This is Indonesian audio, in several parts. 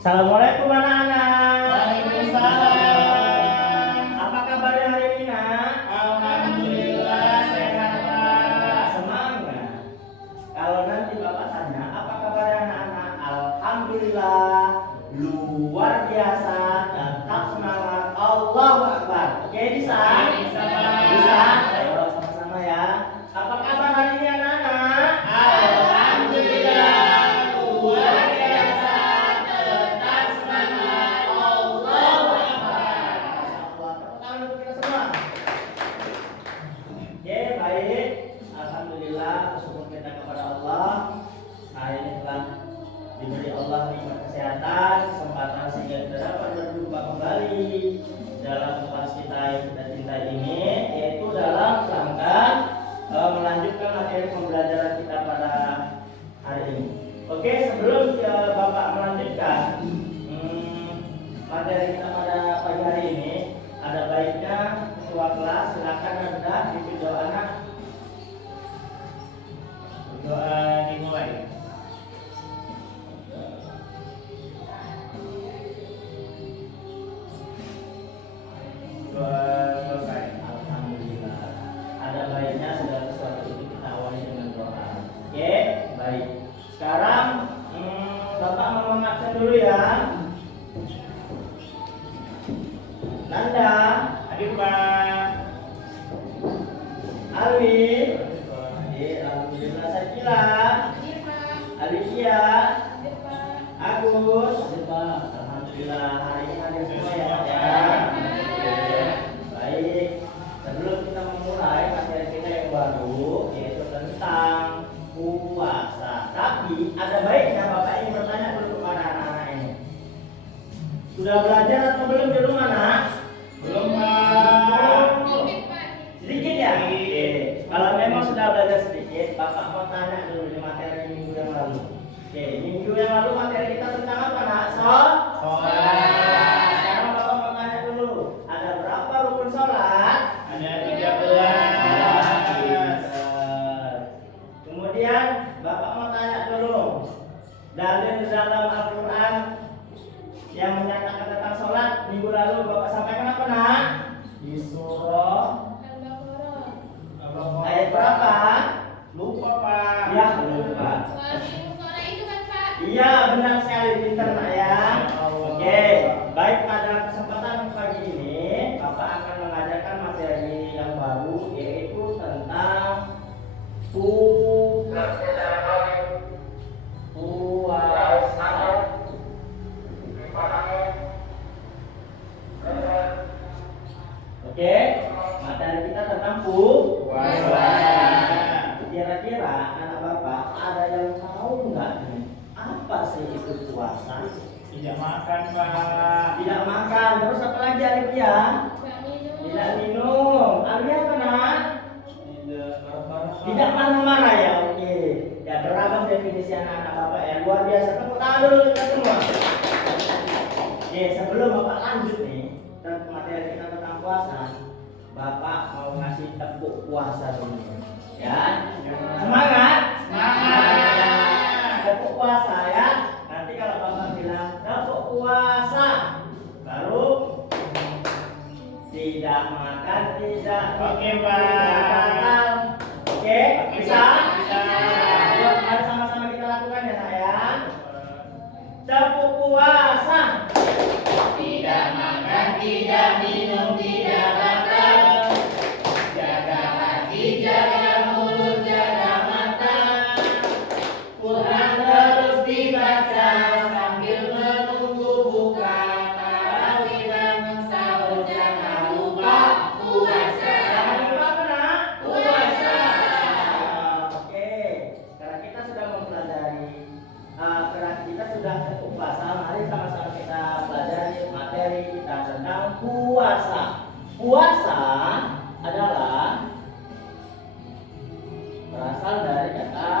Assalamualaikum anak-anak. Waalaikumsalam. Apa kabarnya hari ini, Nak? Alhamdulillah sehat, Pak. Semangat. Kalau nanti Bapak tanya, apa kabarnya anak-anak? Alhamdulillah, luar biasa, tetap semangat. Allahu Akbar. Oke, bisa? Bisa, Pak. Bisa? Ayo sama-sama ya. Apa kabar hari ini anak-anak? Alhamdulillah luar biasa, tetap semangat. Allahu Akbar. Tangan kita semua. Oke, baik. Alhamdulillah, bersyukur kita kepada Allah. Hari ini telah diberi Allah nikmat kesehatan, kesempatan sehingga kita dapat berjumpa kembali dalam kelas kita yang kita cintai ini, yaitu dalam rangka melanjutkan materi pembelajaran kita pada hari ini. Oke, sebelum Bapak melanjutkan materi kita pada pagi hari ini, ada baiknya ketua kelas silakan Anda pimpin doa anak. Doa dimulai. Doa selesai. Alhamdulillah. Ada baiknya segala sesuatu itu kita awali dengan doa. Oke, baik. Sekarang Bapak mau mengabsen dulu ya. Nanda, Hadir, Pak. Alwi, alhamdulillah. Sakila, Alicia, Agus, alhamdulillah hari ini hadir semua ya. Baik, sebelum kita memulai materi kita yang baru, yaitu tentang puasa. Tapi ada baiknya Bapak ingin bertanya dulu kepada anak-anak ini. Sudah belajar atau belum di rumah, Nak? Belum, Pak. Sedikit ya? Oke. Kalau memang sudah belajar sedikit, Bapak mau tanya dulu di materi minggu yang lalu. Oke, minggu yang lalu materi kita tentang apa, Nak? Sholat. Sekarang Bapak mau tanya dulu, ada berapa rukun sholat? Ada 13. Kemudian Bapak mau tanya dulu, dalil dalam Al-Quran yang menyatakan tentang sholat minggu lalu Bapak sampaikan apa, Nak? Di surah ayat berapa? Lupa, Pak. Ya, lupa. Iya, benar sekali, pintar Nak ya. Oke, baik, pada kesempatan pagi ini Bapak akan mengajarkan materi yang baru, yaitu tentang puasa. Oke, materi kita tentang puasa. Kira-kira anak Bapak ada yang tahu nggak nih apa sih itu puasa? Tidak makan, Pak. Tidak makan, terus apa lagi Alivia? Tidak minum. Alivia apa, Nak? Tidak marah-marah. Tidak marah-marah ya, oke. Ya, beragam definisi anak-anak Bapak ya, luar biasa. Tepuk tangan dulu kita semua. Oke, sebelum Bapak lanjut nih tentang materi kita tentang puasa, Bapak mau ngasih tepuk puasa dulu. Ya, semangat. Tepuk puasa ya. Nanti kalau Bapak bilang tepuk puasa, baru tidak makan, tidak Oke, minum, Pak. tidak makan. Oke, bisa? Bisa. Ayo, mari sama-sama kita lakukan ya, sayang. Tepuk puasa. Tidak makan, tidak minum, tidak makan. Jaga hati, jaga mulut, jaga mata. Quran terus dibaca sambil menunggu buka. Tarawih bangun sahur, jangan lupa puasa. Jangan lupa apa, Nak? Puasa. Oke, karena kita sudah mempelajari, karena kita sudah tepuk puasa, mari sama-sama kita pelajari materi kita tentang puasa. Puasa adalah berasal dari kata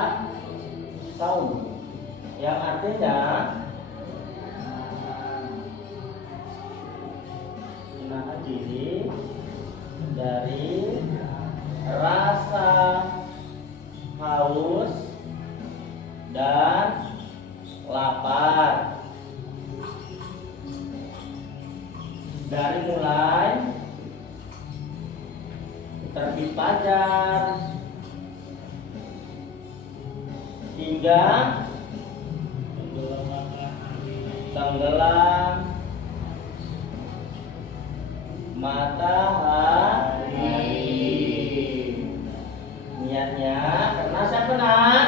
saum, yang artinya menahan diri dari rasa haus dan lapar. dari mulai terbit fajar hingga tenggelam matahari. Niatnya karena siapa nak?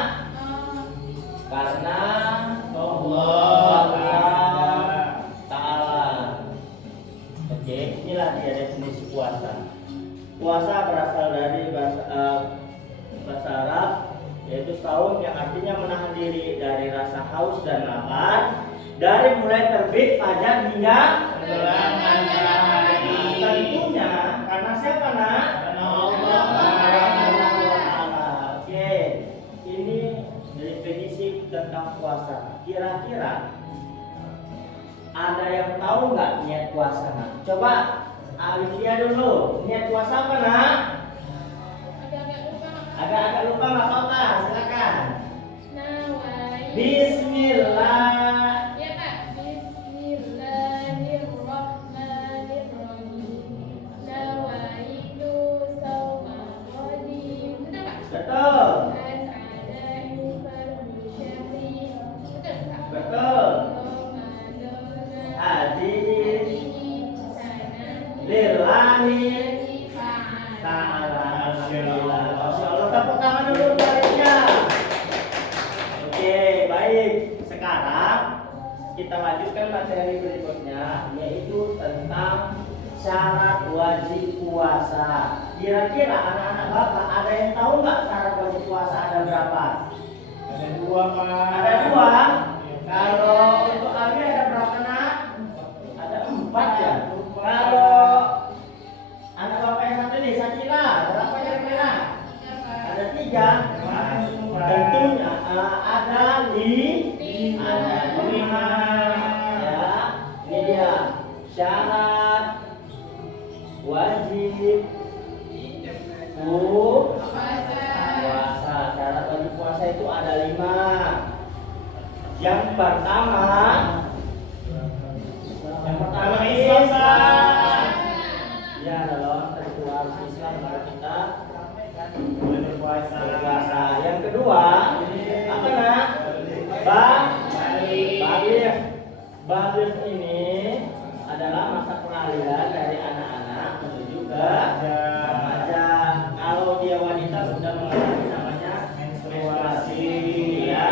Karena Allah Ta'ala. Oke, inilah dia definisi puasa. Puasa berasal dari bahasa Arab, yaitu saum, yang artinya menahan diri dari rasa haus dan lapar dari mulai terbit fajar hingga tenggelam matahari. Tentunya karena siapa nak? Karena Allah Ta'ala. Oke, ini definisi tentang puasa. Kira-kira ada yang tahu nggak niat puasa nak? Coba Alifia dulu. Niat puasa apa nak? Agak-agak lupa nggak apa-apa. Silakan. Bismillah. Ya Pak, Bismillahirrahmanirrahim. Nawaitu sauma qadim. Betul Pak? Betul. An ada yufardu syahri. Betul Pak? Betul. Ramadana Aziz ini sana lillahi ta'ala. ta'ala. Alhamdulillah. Masya Allah. Tepuk tangan dulu baliknya. Oke, baik. Sekarang kita lanjutkan materi berikutnya, yaitu tentang syarat wajib puasa. Kira-kira anak-anak bapak ada yang tahu nggak syarat wajib puasa ada berapa? Ada dua, Pak. Ada dua. Kalau untuk Ali ada berapa nak? Ada 4 ya. Kalau anak bapak yang satu nih, Sakila, berapa kira-kira? Ada 3. Tentunya ada ada 5. Ya, ini dia syarat wajib puasa. Syarat wajib puasa itu ada 5. Yang pertama Islam, Pak. Ya, dalam ritual Islam baru kita Berpuasa. berpuasa. Yang kedua apa nak? Balik. Balik ini adalah masa peralihan dari anak-anak menuju ke remaja. Kalau dia wanita sudah mengalami namanya menstruasi, ya.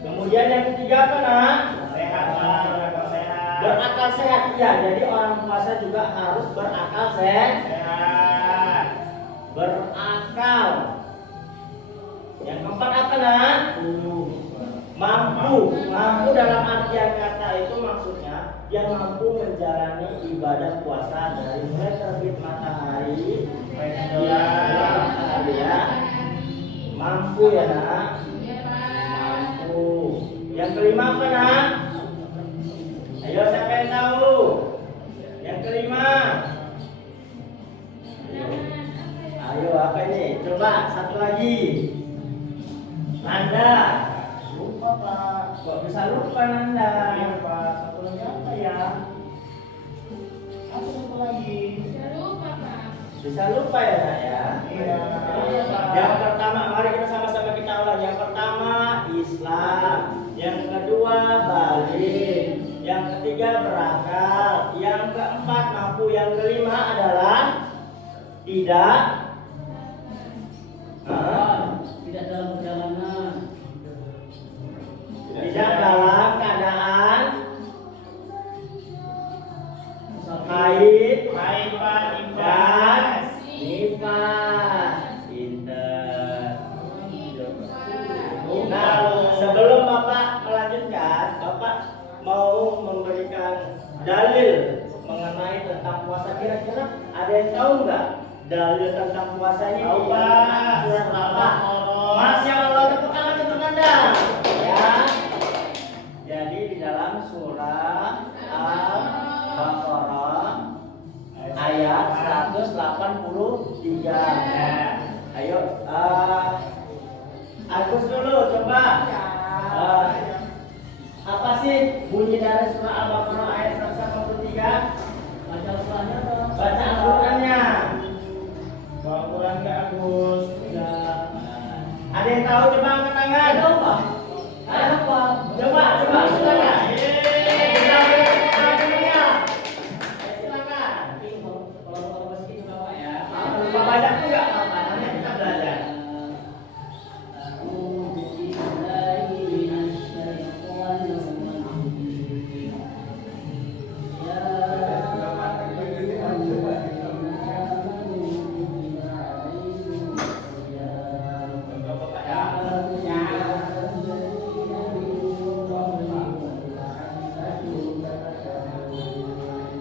Kemudian yang ketiga apa nak? Sehat, Pak. Berakal sehat. Berakal sehat. Ya, jadi orang puasa juga harus berakal sehat. Sehat. Berakal. Yang keempat apa nak? Mampu dalam artian kata itu maksudnya dia mampu menjalani ibadah puasa dari mulai terbit matahari hingga matahari, ya. Mampu ya nak. Mampu. Yang kelima apa nak? Ayo siapa yang tahu? Yang kelima. Ayo apa ini? Coba satu lagi. Nanda. Lupa, Pak. Kok bisa lupa Nanda? Iya, Pak. Satu lagi apa ya? Apa satu lagi? Bisa lupa ya nak ya? Iya. Yang pertama, mari kita sama-sama kita ulang. Yang pertama Islam, yang kedua balik, yang ketiga berakal, yang keempat mampu, yang kelima adalah tidak Tidak dalam perjalanan. tidak dalam keadaan haid Baik, Pak. dan Infas. nifas. Pinter. Nah, sebelum Bapak melanjutkan, Bapak mau memberikan dalil mengenai tentang puasa. Kira-kira ada yang tahu nggak dalil tentang puasa ini? Tahu, Pak. Surat apa? Al-Baqarah. Masya Allah, tepuk tangan untuk Anda. Ya. Jadi di dalam surah Al-Baqarah ayat 183. Ayo, Agus dulu coba. Apa sih bunyi dari surah Al-Baqarah ayat 183? Baca Al-Qur'annya dong. Baca Al-Qur'annya. Bawa Quran ke Agus. Enggak. Ada yang tahu coba angkat tangan. Ada apa? Ada apa? Coba silakan. Kita temennya. Silakan. Nanti kalau masih kita bawa ya. Lupa baca juga apa namanya kita belajar.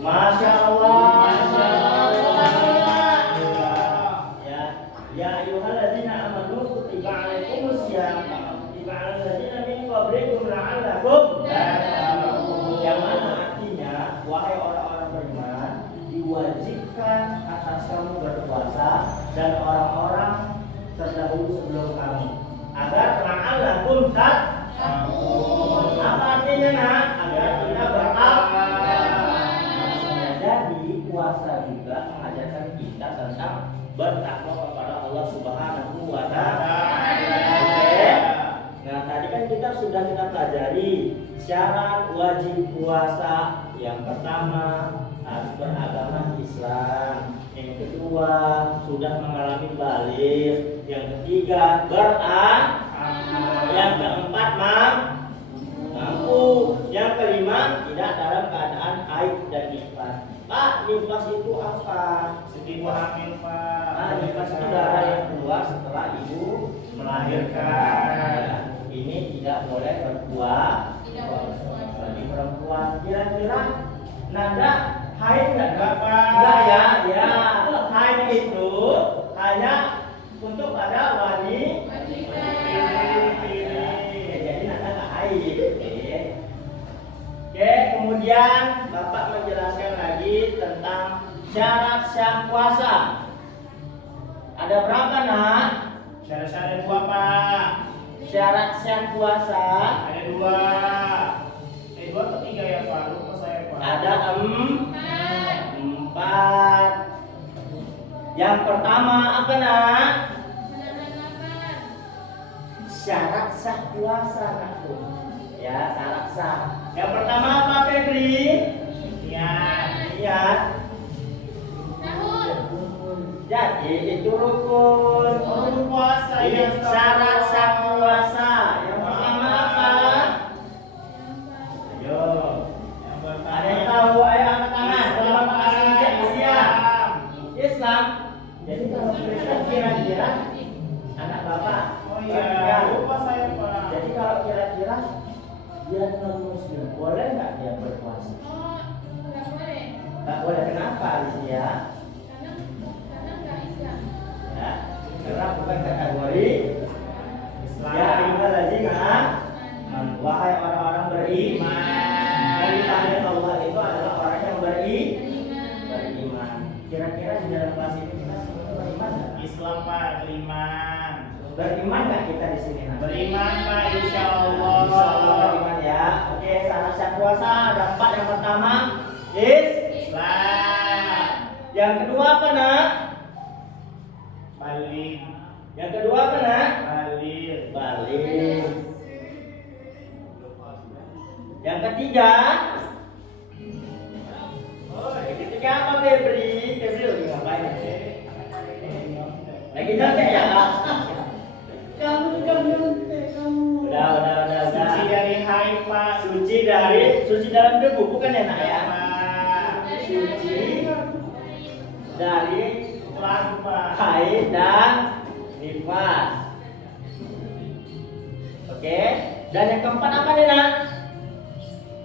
Masya Allah. Ya, ya ayyuhalladzina amanu kutiba alaikumusiyam kama kutiba alal ladzina min qablikum la'allakum tattaqun. Yang mana artinya, wahai orang-orang beriman, diwajibkan atas kamu berpuasa dan orang-orang terdahulu sebelum kamu agar la'allakum tattaqun. Apa artinya nak? Agar kita berakal. Jadi puasa juga mengajarkan kita tentang bertakwa kepada Allah Subhanahu wa Ta'ala. Oke. Nah, tadi kan kita sudah pelajari syarat wajib puasa. Yang pertama harus beragama Islam. Yang kedua sudah mengalami baligh. Yang ketiga yang keempat mampu. Yang kelima tidak dalam keadaan haid dan nifas. Pak, nifas itu apa? Sedikit nifas. Nifas itu darah yang keluar setelah ibu melahirkan. Ini tidak boleh berbuat bagi perempuan. Kira-kira nada haid enggak? Enggak ya, ya. Haid itu hanya untuk pada wanita. Jadi nada enggak haid. Oke, kemudian Bapak menjelaskan lagi tentang syarat sah puasa. Ada berapa nak? Syarat-syarat dua Pak. Syarat sah puasa Ada dua. Dua atau tiga ya Pak? Lupa saya Pak. ada empat. Yang pertama apa nak? Syarat sah puasa nak tuh. Ya, syarat sah. Yang pertama apa Febri? Niat. Jadi itu rukun. Rukun puasa ya. Syarat sah puasa. Yang pertama apa? Ayo. Ada yang tahu? Ayo angkat tangan. Terima kasih Indonesia. Islam. Jadi kalau Kristen kira-kira anak bapak. Oh iya. Lupa saya Pak. Jadi kalau kira-kira dia non muslim, boleh nggak dia berpuasa? Nggak boleh. Kenapa Alicia? Ya, karena bukan kategori Islam. ya ayyuhalladzina wahai orang-orang beriman. Yang dipanggil Allah itu adalah orang yang beriman. Kira-kira di dalam kelas ini kita semua beriman nggak? Islam Pak, beriman. Beriman nggak kita di sini? Beriman Pak, insya Allah. Insya Allah beriman ya. Oke, syarat sah puasa ada 4. Yang pertama Islam. Yang kedua apa nak? Balik. Yang kedua apa nak? Balik. Yang ketiga yang ketiga apa Febri? Febri lagi ngapain? Lagi nyontek ya? Kamu juga nyontek kamu. Udah. Suci dari haid Pak. Suci dalam debu bukan ya nak ya? Pak. Suci dari Kelas Pak. haid dan nifas. Oke. Dan yang keempat apa nih nak?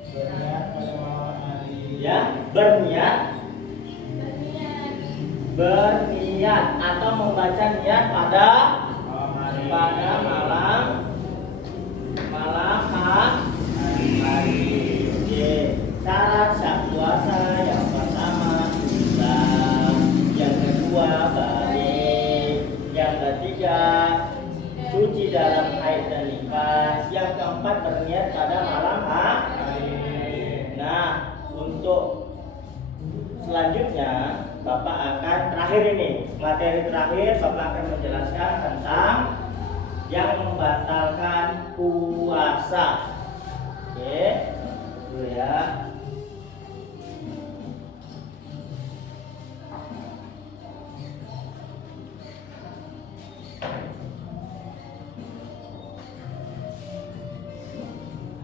Berniat pada malam hari. Ya, berniat atau membaca niat pada malam hari. Oke. Syarat sah puasa yang pertama Islam, yang kedua balik, yang ketiga suci dalam haid dan nifas, yang keempat berniat pada malam hari. Nah, untuk selanjutnya Bapak akan terakhir ini materi terakhir Bapak akan menjelaskan tentang yang membatalkan puasa. Oke, dulu ya.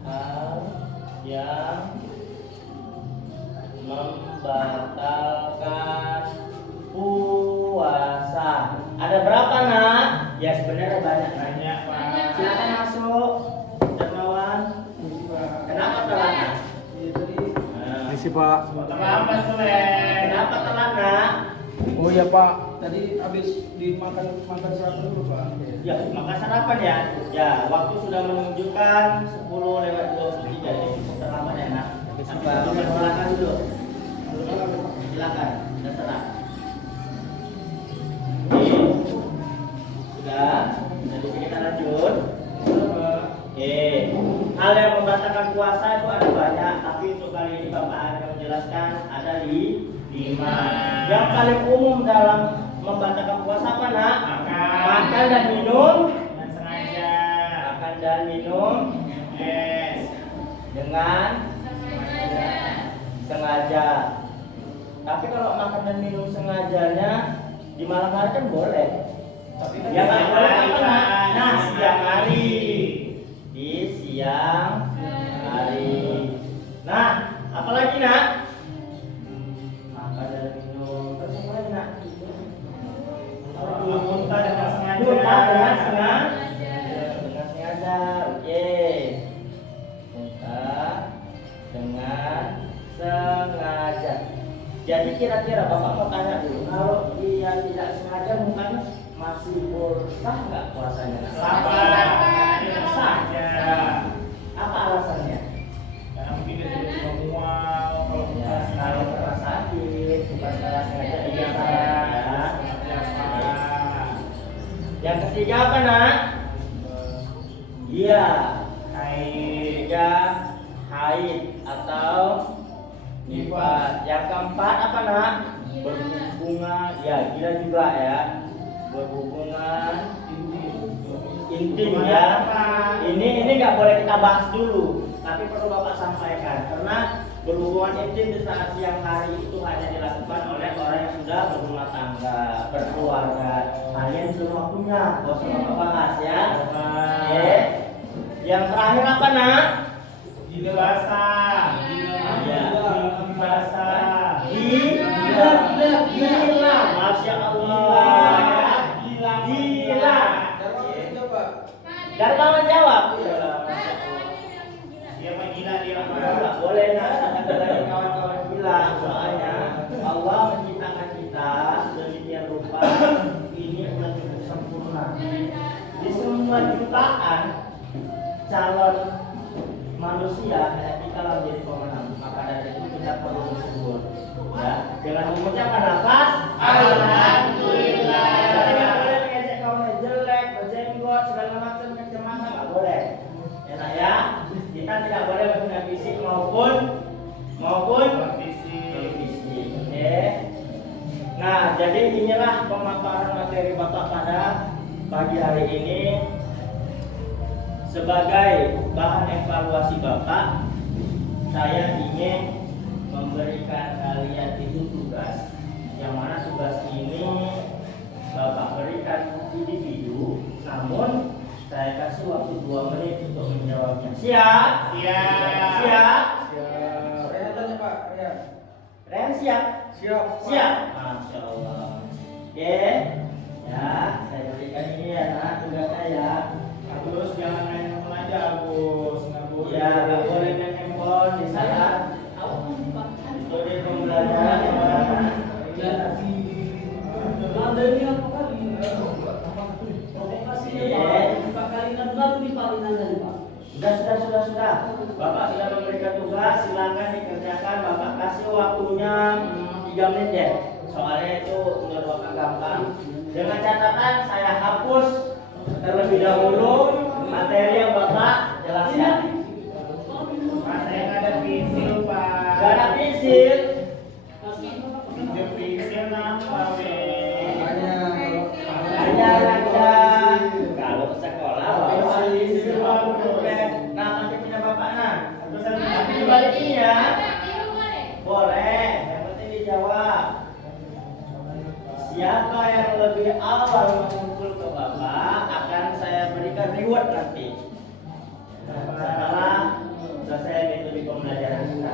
Hal yang membatalkan puasa. Ada berapa nak? Ya sebenarnya banyak. Banyak Pak. Silakan masuk, Dermawan. Kenapa telat nak? Nah, Misi Pak. Terlambat tuh Len. kenapa telat nak? Oh ya Pak, tadi habis dimakan sarapan dulu Pak. Ya, maka sarapan ya. Ya, waktu sudah menunjukkan 10:23. Jadi cukup terlambat ya nak. Silakan dulu. Silakan, terserah. Oke. Sudah, jadi kita lanjut. Oke. Hal yang membatalkan puasa itu ada banyak, tapi untuk kali ini Bapak akan menjelaskan ada 5. Yang paling umum dalam membatalkan puasa apa nak? Makan dan minum. Dengan sengaja. Makan dan minum Yes. dengan Sengaja. sengaja. Tapi kalau makan dan minum sengajanya di malam hari kan boleh. Tapi Ya nggak boleh hari, apa Pak. nak? Nah, siang hari. Di siang hari. Nah, apalagi nak? Makan dan minum. Terus apa lagi nak? Muntah dengan sengaja. Muntah dengan sengaja. Dengan sengaja. Oke. Muntah dengan sengaja. Jadi kira-kira Bapak mau tanya dulu, kalau dia tidak sengaja mungkin masih sah nggak puasanya? Sabar. Dengan sengaja. Apa alasannya? Karena mungkin dia tiba-tiba mual. Kalau Ya, kita kalau karena sakit, bukan karena sengaja Iya, dia Pak. salah. Iya, Pak. Yang ketiga apa nak? Iya, Hai. ketiga haid atau nifas. Yang keempat apa nak? Berhubungan, ya gila juga ya. Berhubungan intim ya. Ini nggak boleh kita bahas dulu, tapi perlu Bapak sampaikan karena berhubungan intim di saat siang hari itu hanya dilakukan oleh orang yang sudah berumah tangga, berkeluarga. Kalian belum waktunya, bos Bapak bahas ya. Oke. Yang terakhir apa nak? Gila basah. Ya. Gila basah. Gila, masya Allah. Gila. Darmawan jawab. Dia mah gila dia mah. Nggak boleh nak kata dari kawan-kawan bilang, soalnya Allah menciptakan kita sedemikian rupa ini sudah cukup sempurna. Di semua jutaan calon manusia hanya kita lah menjadi pemenang. Maka dari itu kita perlu bersyukur. Ya, dengan mengucapkan nafas Alhamdulillah. Jadi nggak boleh mengejek kaum yang jelek, berjenggot, segala macam macam-macam nggak boleh. Ya nak ya, kita tidak boleh menghina fisik maupun Fisik. fisik. Oke. Nah, jadi inilah pemaparan materi Bapak pada pagi hari ini. Sebagai bahan evaluasi Bapak, saya ingin memberikan kalian itu tugas, yang mana tugas ini Bapak berikan individu, namun saya kasih waktu 2 menit untuk menjawabnya. Siap? Siap. Siap? Saya tanya Pak, ya. Ren siap? Siap. Pak. Siap? Masya Allah. Oke. Ya, saya berikan ini ya, nah tugasnya ya. Agus jangan main handphone aja Agus. Nggak boleh. Ya, nggak boleh main handphone di saat metode pembelajaran ya. Nadanya apa kali? Provokasinya Pak. Buka kalian baru di Palinan tadi Pak. Sudah. Bapak sudah memberikan tugas, silakan dikerjakan. Bapak kasih waktunya 3 menit deh. Soalnya itu menurut Bapak gampang. Dengan catatan saya hapus terlebih dahulu materi yang Bapak jelaskan. Mas saya nggak ada pensil Pak. Gak ada pensil. dibalikinnya. Bapak biru boleh? Boleh, yang penting dijawab. Siapa yang lebih awal mengumpul ke Bapak akan saya berikan reward nanti. Setelah selesai metode pembelajaran kita.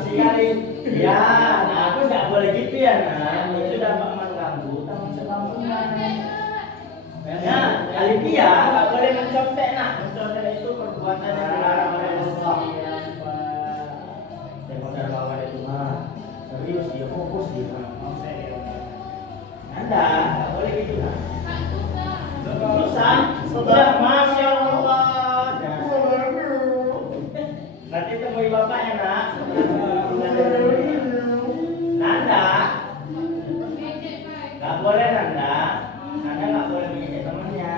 Sekali. Ya, nah aku nggak boleh gitu ya, nah itu dapat mengganggu tamu sebelumnya. Nah, kali dia nggak boleh mencontek nak. Mencontek itu perbuatan yang dilarang oleh Allah. Tengok darmawan itu mah serius dia, fokus dia. Anda nggak boleh gitu nak. Susah, sudah masya Allah. Nanti temui bapaknya nak. Nanda, nggak boleh Nanda. Nanda nggak boleh mengejek temannya.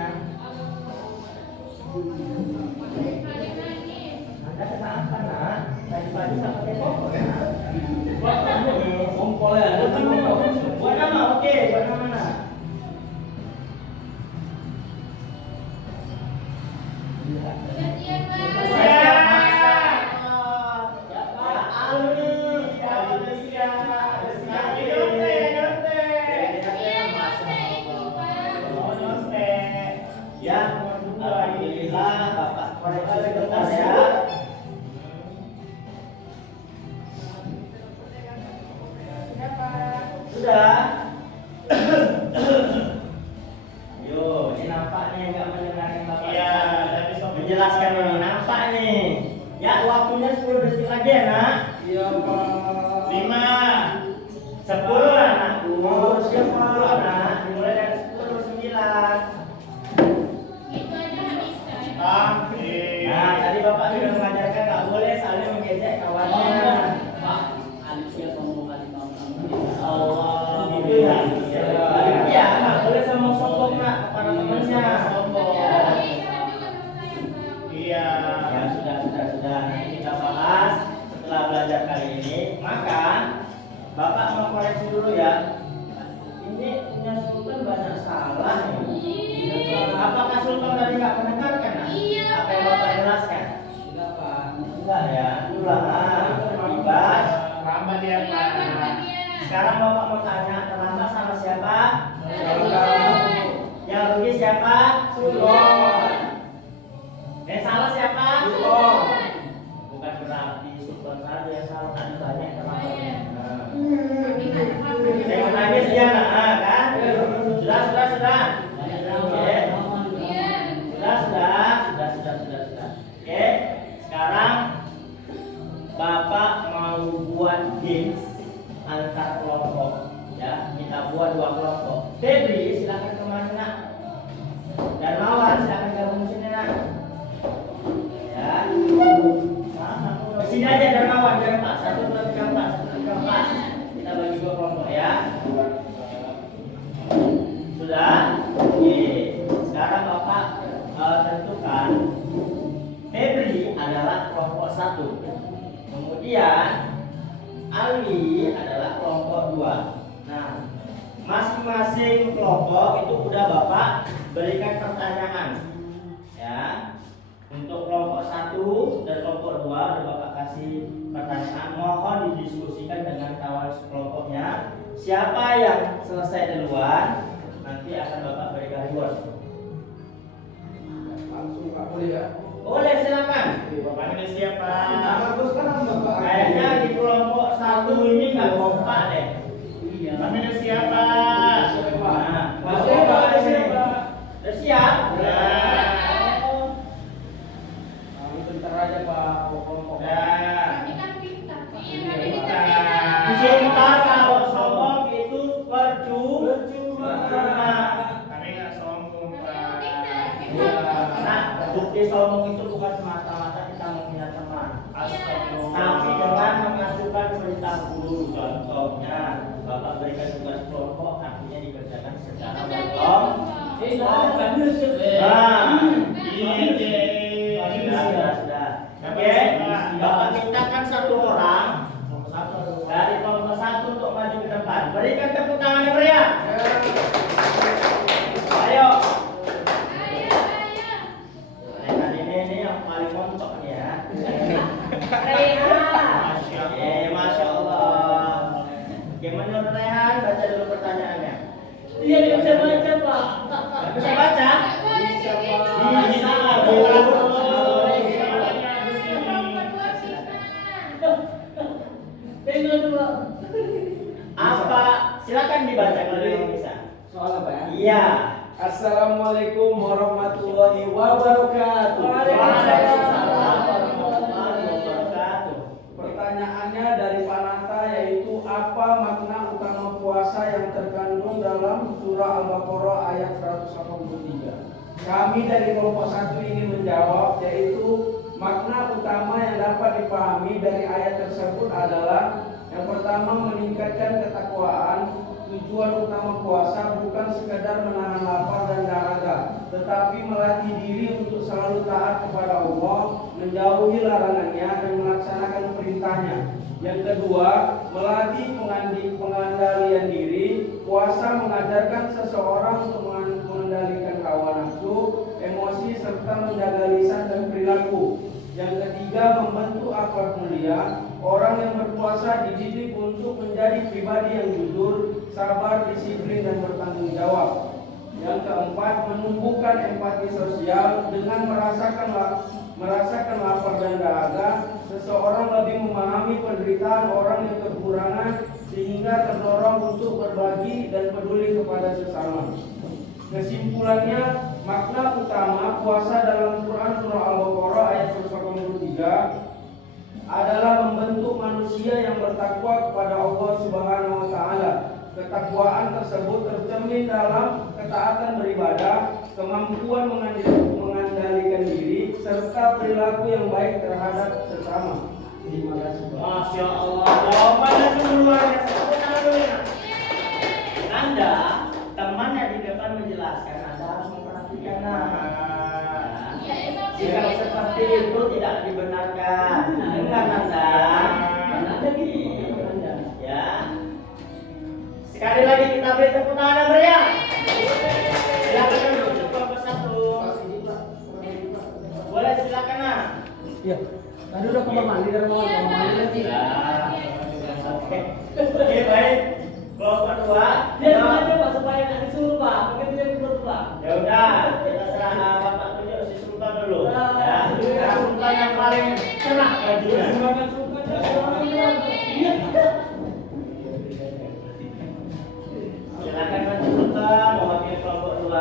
Nanda kenapa nak? Tadi pagi sama tepok ya? Buat kamu nih, Kompol ya. buat nama oke, buat nama mana? Ya, alhamdulillah Bapak koreksi sebentar ya. Sudah. Yo, ini nampaknya nggak mendengarkan Bapak. Iya, tapi sok Menjelaskan ini nampak nih. Ya, waktunya 10 detik lagi ya nak. Iya Pak. 5, 10 anakku. 10 anak. Dimulai dari 10 9. Itu aja habis kan? Nah, tadi Bapak sudah mengajarkan nggak boleh saling mengejek kawannya. Pak, Alicia sombong kali kamu. Allah, gitu ya. Iya, nggak boleh sombong-sombong nak kepada temannya. Iya. Ya sudah. Nanti kita bahas setelah belajar kali ini. Maka Bapak mau koreksi dulu ya. Ini punya Sultan banyak salah nih. Apakah Sultan tadi nggak mendengarkan? Nak? Iya, Apa yang Bapak jelaskan? Enggak Pak. Enggak ya. Ulang. Bebas. Lambat ya Pak. Sekarang Bapak mau tanya, terlambat sama siapa? Yang rugi siapa? Sultan. Yang salah siapa? Sultan. Bukan berarti Sultan saja yang salah, ada banyak yang terlambat. Saya nangis dia nak, kan? Sudah. Oke. Sudah. Oke. Sekarang Bapak mau buat games antar kelompok, ya. Kita buat 2 kelompok. Febri, silakan kemana nak? Darmawan, silakan gabung sini nak. Ya. Sini aja Darmawan, biar 4. 1, 2, 3, 4. 1, 2, 3, 4. Kita bagi 2 kelompok ya. Sudah? Oke. Sekarang Bapak tentukan Febri adalah kelompok 1. Kemudian Ali adalah kelompok 2. Nah, masing-masing kelompok itu udah Bapak berikan pertanyaan. Ya. Untuk kelompok 1 dan kelompok 2 udah Bapak kasih pertanyaan. Mohon didiskusikan dengan kawan sekelompoknya. Siapa yang selesai duluan nanti akan Bapak berikan reward. Langsung nggak boleh ya. Boleh silakan. Bapak ini siapa? Terus kan Bapak. Kayaknya di kelompok 1 ini nggak kompak deh. Iya. Bapak ini siapa? Nah, Siapa? Udah siap? Bentar aja Pak. Kelompok. Udah. Cinta kalau sombong itu percuma. Kami nggak sombong Pak. Nah, bukti sombong itu bukan semata-mata kita menghina teman, Astagfirullah. tapi dengan mengajukan perintah guru. Contohnya, Bapak berikan tugas kelompok, artinya dikerjakan secara berkelompok. Nah, sudah. Oke, Bapak mintakan 1 orang dari kelompok 1 untuk maju ke depan. Berikan tepuk tangan yang meriah. Ayo. warahmatullahi wabarakatuh. Waalaikumsalam warahmatullahi wabarakatuh. Pertanyaannya dari Panata yaitu apa makna utama puasa yang terkandung dalam surah Al-Baqarah ayat 183. Kami dari kelompok 1 ingin menjawab yaitu makna utama yang dapat dipahami dari ayat tersebut adalah yang pertama meningkatkan ketakwaan. Tujuan utama puasa bukan sekadar menahan lapar dan dahaga, tetapi melatih diri untuk selalu taat kepada Allah, menjauhi larangannya dan melaksanakan perintahnya. Yang kedua, melatih pengendalian diri. Puasa mengajarkan seseorang untuk mengendalikan hawa nafsu, emosi serta menjaga lisan dan perilaku. Yang ketiga, membentuk akhlak mulia. Orang yang berpuasa dididik untuk menjadi pribadi yang jujur, sabar, disiplin, dan bertanggung jawab. Yang keempat, menumbuhkan empati sosial. Dengan merasakan lapar dan dahaga, seseorang lebih memahami penderitaan orang yang kekurangan sehingga terdorong untuk berbagi dan peduli kepada sesama. Kesimpulannya, makna utama puasa dalam Quran surah Al-Baqarah ayat 183 adalah membentuk manusia yang bertakwa kepada Allah Subhanahu wa taala. Ketakwaan tersebut tercermin dalam ketaatan beribadah, kemampuan mengendalikan diri, serta perilaku yang baik terhadap sesama. Terima kasih. Masya Allah. Jawabannya sungguh luar biasa. Tepuk tangan dulu ya. Anda, teman yang di depan menjelaskan, Anda harus memperhatikan. Ya, itu Jika seperti itu tidak dibenarkan. Dengar Anda. Anda gitu. Ya. Sekali lagi kita beri tepuk tangan yang meriah. Silakan dulu kelompok 1. Boleh silakan nah. Iya. Tadi udah kamar mandi dari mama. Iya, Kamar mandi Pak. sih. Oke. Oke, baik. Kelompok 2. Dia sengaja Pak supaya nggak disuruh Pak. Mungkin dia ikut Pak. Ya udah, kita serah Bapak tunjuk si Sultan dulu. Ya, karena Sultan yang paling cerah bajunya. Semangat suka Iya. Silakan Mas Sultan mewakili kelompok 2.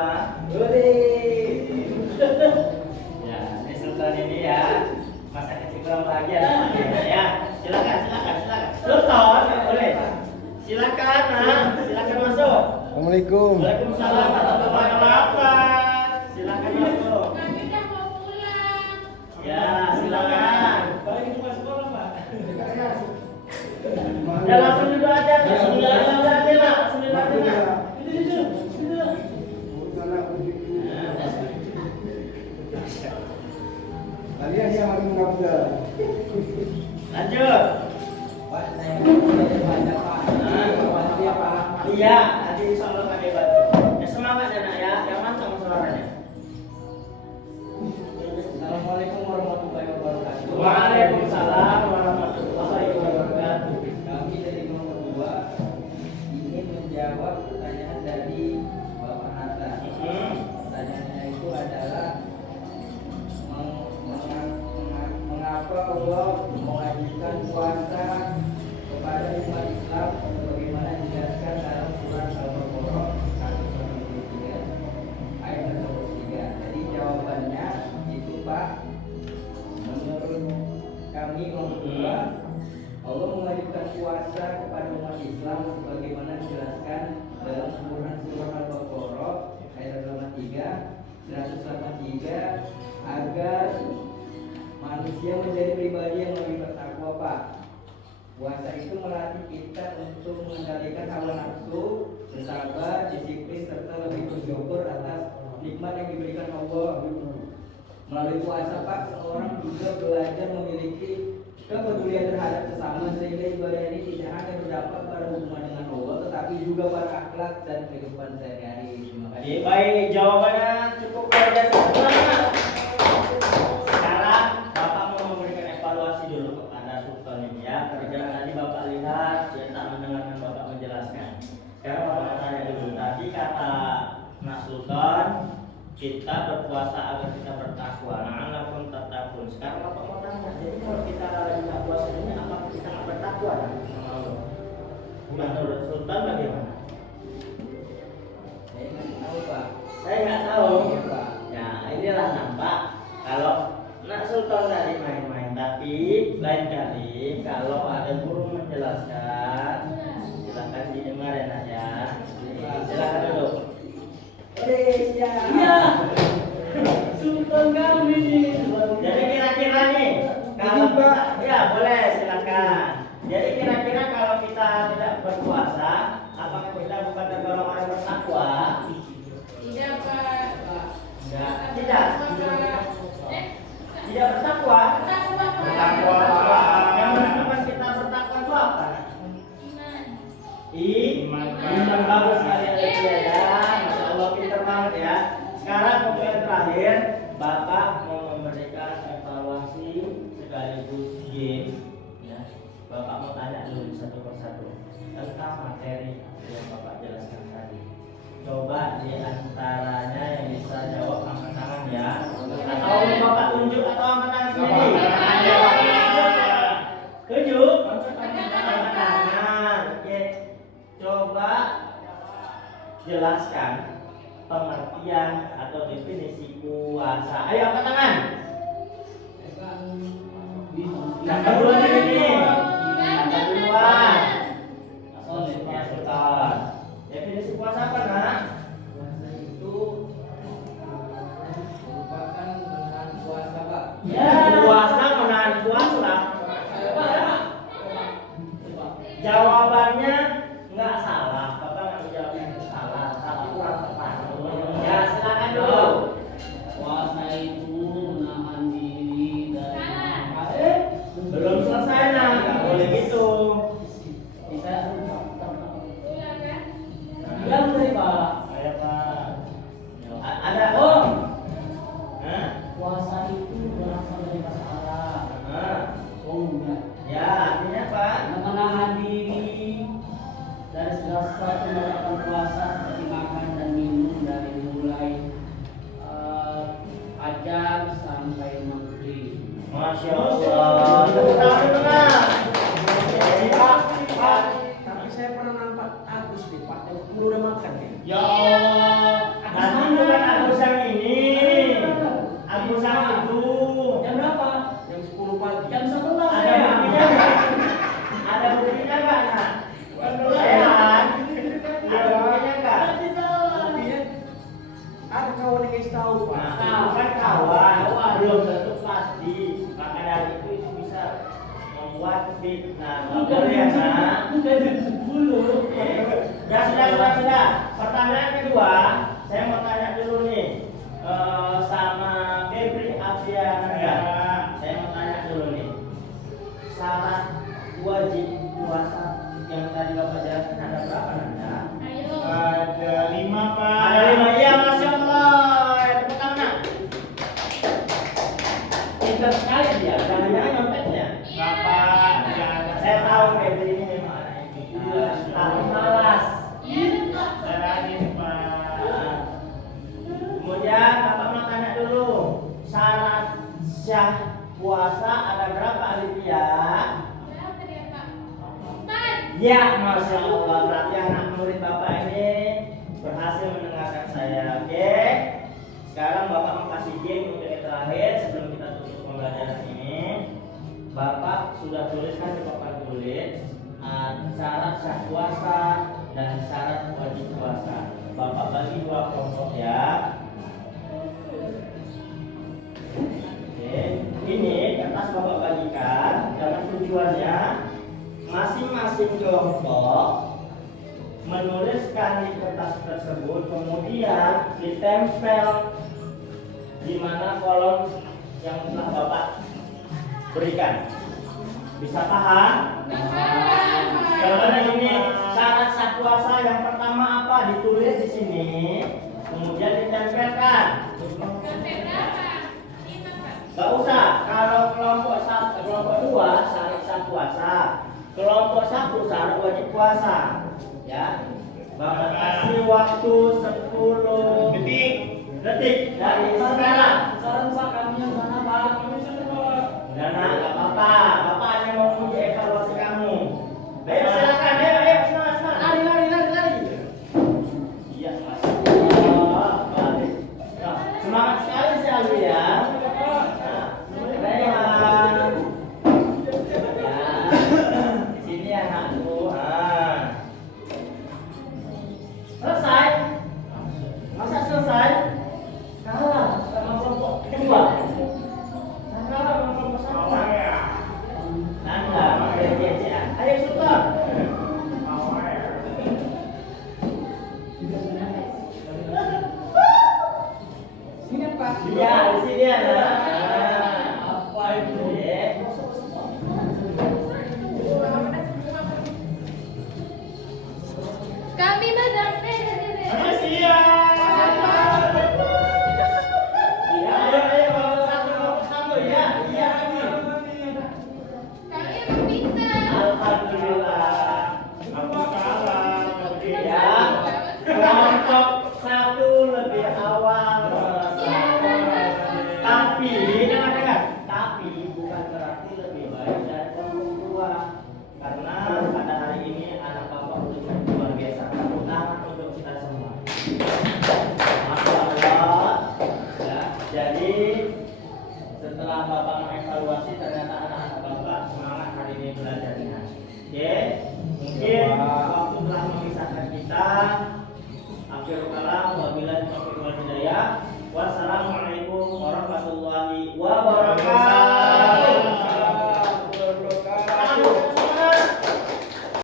Ya, ini Sultan ini ya masa kecil kurang bahagia ya. Silakan. Sultan, boleh. Silakan, nah. Silakan masuk. Assalamualaikum. Waalaikumsalam warahmatullahi wabarakatuh. Silakan masuk. Kami udah mau pulang. Ya, silakan. Balik ke rumah sekolah Pak. Ya langsung duduk aja. Bismillahirrahmanirrahim. Kalian yang harus mengambil. Lanjut. Pak, saya mau baca Pak. Pasti ya Pak. Iya, nanti insya Allah pakai batu. Ya semangat ya nak ya. Yang mantap suaranya. Assalamualaikum warahmatullahi wabarakatuh. Waalaikumsalam warahmatullahi wabarakatuh. Kami dari kelompok 2 ingin menjawab pertanyaan dari Bapak Nata. Pertanyaannya itu adalah mengapa Allah mewajibkan puasa kepada umat Islam sebagaimana dijelaskan dalam surat Al-Baqarah 183 ayat 103. Jadi jawabannya itu Pak, menurut kami kelompok 2, Allah mewajibkan puasa kepada umat Islam sebagaimana dijelaskan dalam surat Al-Baqarah ayat 183 agar manusia menjadi pribadi yang lebih bertakwa Pak. Puasa itu melatih kita untuk mengendalikan hawa nafsu, bersabar, disiplin serta lebih bersyukur atas nikmat yang diberikan Allah. Melalui puasa Pak, seorang juga belajar memiliki kepedulian terhadap sesama sehingga ibadah ini tidak hanya berdampak pada hubungan dengan Allah tetapi juga pada akhlak dan kehidupan sehari-hari. Terima kasih. Baik, jawabannya cukup luar biasa. Sekarang Bapak mau memberikan evaluasi dulu kepada Sultan ini ya. Karena tadi Bapak lihat dia tak mendengarkan Bapak menjelaskan. Sekarang Bapak tanya dulu. Tadi kata Mas Sultan, kita berpuasa agar kita bertakwa. La'allakum tattaqun. Sekarang Bapak mau tanya, jadi kalau kita lagi tak puasa ini apakah kita nggak bertakwa sama Allah? Menurut Sultan bagaimana? Saya nggak tahu Pak. Saya nggak tahu. Iya Pak. Pak, kalau nak Sultan tadi main-main, tapi lain kali kalau ada guru menjelaskan, silakan didengar ya nak ya. Silakan dulu. Iya. Sultan kami nih. Jadi kira-kira nih, kalau kita, ya boleh silakan. Jadi kira-kira kalau kita tidak berpuasa, apakah kita bukan tergolong orang bertakwa? Tidak, Pak. Enggak. Tidak. Eh, Tidak bertakwa. bertakwa, Pak. Bertakwa. Yang menentukan kita bertakwa itu apa? Iman. Iman. Iman bagus sekali Alifia ya. Masya Allah pintar banget ya. Sekarang untuk yang terakhir, Bapak mau memberikan evaluasi sekaligus game. Ya. Bapak mau tanya dulu satu persatu tentang materi yang Bapak jelaskan tadi. Coba di antaranya yang bisa jawab angkat tangan ya. Atau Bapak tunjuk atau angkat tangan sendiri. Tunjuk. Angkat tangan. Oke. Coba jelaskan pengertian atau definisi puasa. Ayo angkat tangan. Angkat duluan ini. Angkat duluan. Ya, Sultan. Definisi puasa apa nak? Puasa itu merupakan menahan puasa, Pak. Ya, puasa menahan puasa. Ya. Jawabannya nggak salah. Bapak nggak menjawab itu salah, tapi kurang tepat. Ya, silakan dulu. Puasa itu menahan diri dari Belum selesai nak, nggak boleh gitu. kita Ulang, kan? diam dari Pak. Ayo Pak. Ada. Oh, Hah? puasa itu berasal dari bahasa Arab. Hah? Umumnya Ya, artinya apa? menahan diri dari segala sesuatu melakukan puasa seperti makan dan minum dari mulai fajar sampai maghrib. Masya Allah. Tepuk tangan dulu nak. Jadi Pak, tapi saya pernah nampak Agus nih Pak, yang udah makan ya. Ya Allah. Nanti bukan Agus yang ini. Agus yang itu. Jam berapa? Jam 10 pagi. Jam 11 Ada ya. buktinya nggak? Ada buktinya nggak nak? Sehat. Ada buktinya nggak? Buktinya ada kawan yang ngasih tahu Pak. Nah, bukan kawan, belum tentu pasti. Maka dari itu bisa membuat fitnah. Nggak boleh ya nak. Bukan jam 10. Ya sudah. Pertanyaan kedua, saya mau tanya dulu nih sama Febri Afiana. Saya mau tanya dulu nih, syarat wajib puasa yang tadi Bapak jelaskan ada berapa Nanda? Ayo. Ada 5 Pak. Ada 5, iya Masya Allah. Ya, tepuk tangan. Pintar sekali dia, jangan-jangan nyonteknya. Bapak jangan Saya tahu Febri ini memang anak tapi malas. Iya, betul. saya rajin Pak. Kemudian Bapak mau tanya dulu, syarat syah puasa ada berapa Alifia? Berapa dia, Pak? 4. Ya, Masya Allah, berarti anak murid Bapak ini berhasil mendengarkan saya. Oke, sekarang Bapak mau kasih game untuk yang terakhir sebelum kita tutup pembelajaran ini. Bapak sudah tuliskan di papan tulis syarat sah puasa dan syarat wajib puasa. Bapak bagi 2 kelompok ya. Oke, ini kertas Bapak bagikan dengan tujuannya masing-masing kelompok menuliskan di kertas tersebut, kemudian ditempel di mana kolom yang telah Bapak berikan. Bisa paham? Karena ini syarat sah puasa yang pertama apa? Ditulis di sini, kemudian ditempelkan. Sampai berapa? 5, Pak. Gak usah. Kalau kelompok 2 syarat sah puasa, kelompok 1 syarat wajib puasa. Ya, Bapak kasih waktu 10 detik dari sekarang. Sekarang Pak kami yang mana Pak? Udah nak, gak apa-apa. Bapak hanya mau uji evaluasi kamu. Ayo silakan, ayo semangat. Lari. Iya, Mas. Semangat sekali sih Alwi ya. Ini apa? Ya, di sini ada. Apa itu? Ya. Kami madam. Kami siap. Ya, ayo, satu. Ya, iya. Kami meminta. Alhamdulillah. Aku kalah. Ya, kelompok satu lebih awal selesai. Tapi, dengar. Tapi bukan berarti lebih baik dari kelompok dua. Karena pada hari ini anak bapak betul luar biasa. Tepuk tangan untuk kita semua. Masya Allah. Ya, jadi setelah bapak mengevaluasi ternyata anak-anak bapak semangat hari ini belajarnya. Oke, mungkin waktu telah memisahkan kita. Akhirul kalam.